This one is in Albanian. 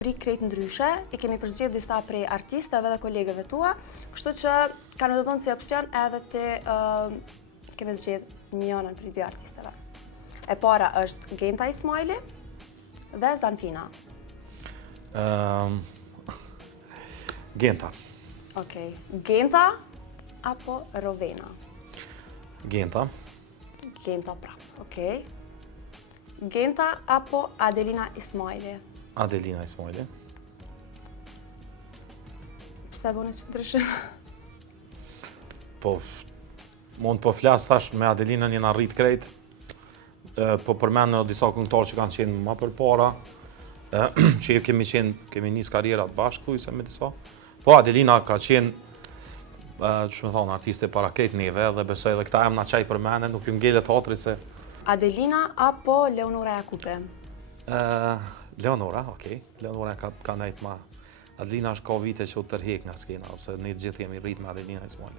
Ri krejt ndryshe, I kemi përzgjedhur disa prej artistëve dhe kolegëve tua, kështu që kanë më dhënë si opsion edhe ti kemi zgjedh njërin prej dy artistëve. E para është Genta Ismaili dhe Zanfina. Genta. Okej. Genta apo Rovena? Genta. Genta prap, okej. Genta apo Adelina Ismaili? Adelina Ismaili. Pse bëni që ndryshim? Po, mund po flas tash me Adelinën jena rrit krejt, po përmend në disa këngëtarë që kanë qenë më përpara, që kemi nis karrierat bashkë se me disa. Po Adelina ka qenë, që më thonë, artiste para krejt neve dhe besoj edhe këta emna qaj përmene, nuk ju ngelet hatri se... Adelina apo Leonora Jakupe? Leonora, okej. Leonora ka nejt ma... Adelina është ka vite që u tërhek nga skena, ose ne gjithë jemi rrit me Adelina Ismaili.